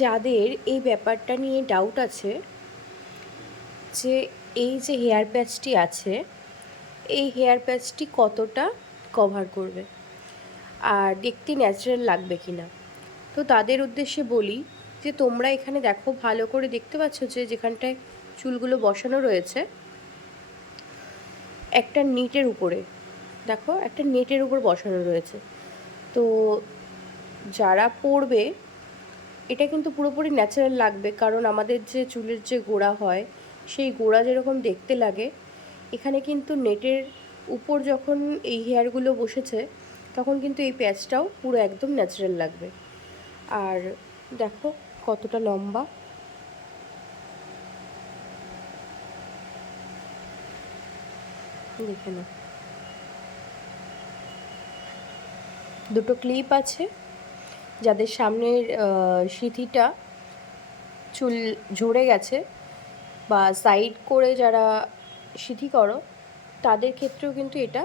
যাদের এই ব্যাপারটা নিয়ে ডাউট আছে যে এই যে হেয়ার প্যাচটি আছে, এই হেয়ার প্যাচটি কতটা কভার করবে আর দেখতে ন্যাচারাল লাগবে কি না, তো তাদের উদ্দেশ্যে বলি যে তোমরা এখানে দেখো, ভালো করে দেখতে পাচ্ছ যে যেখানটায় চুলগুলো বসানো রয়েছে একটা নেটের উপরে, দেখো একটা নেটের উপর বসানো রয়েছে। তো যারা পরবে এটা কিন্তু পুরোপুরি ন্যাচারাল লাগবে, কারণ আমাদের যে চুলের যে গোড়া হয় সেই গোড়া যেরকম দেখতে লাগে, এখানে কিন্তু নেটের উপর যখন এই হেয়ারগুলো বসেছে তখন কিন্তু এই প্যাচটাও পুরো একদম ন্যাচারাল লাগবে। আর দেখো কতটা লম্বা, দেখে নাও। দুটো ক্লিপ আছে, যাদের সামনের সিঁথিটা চুল ঝরে গেছে বা সাইড করে যারা সিঁথি করো তাদের ক্ষেত্রেও কিন্তু এটা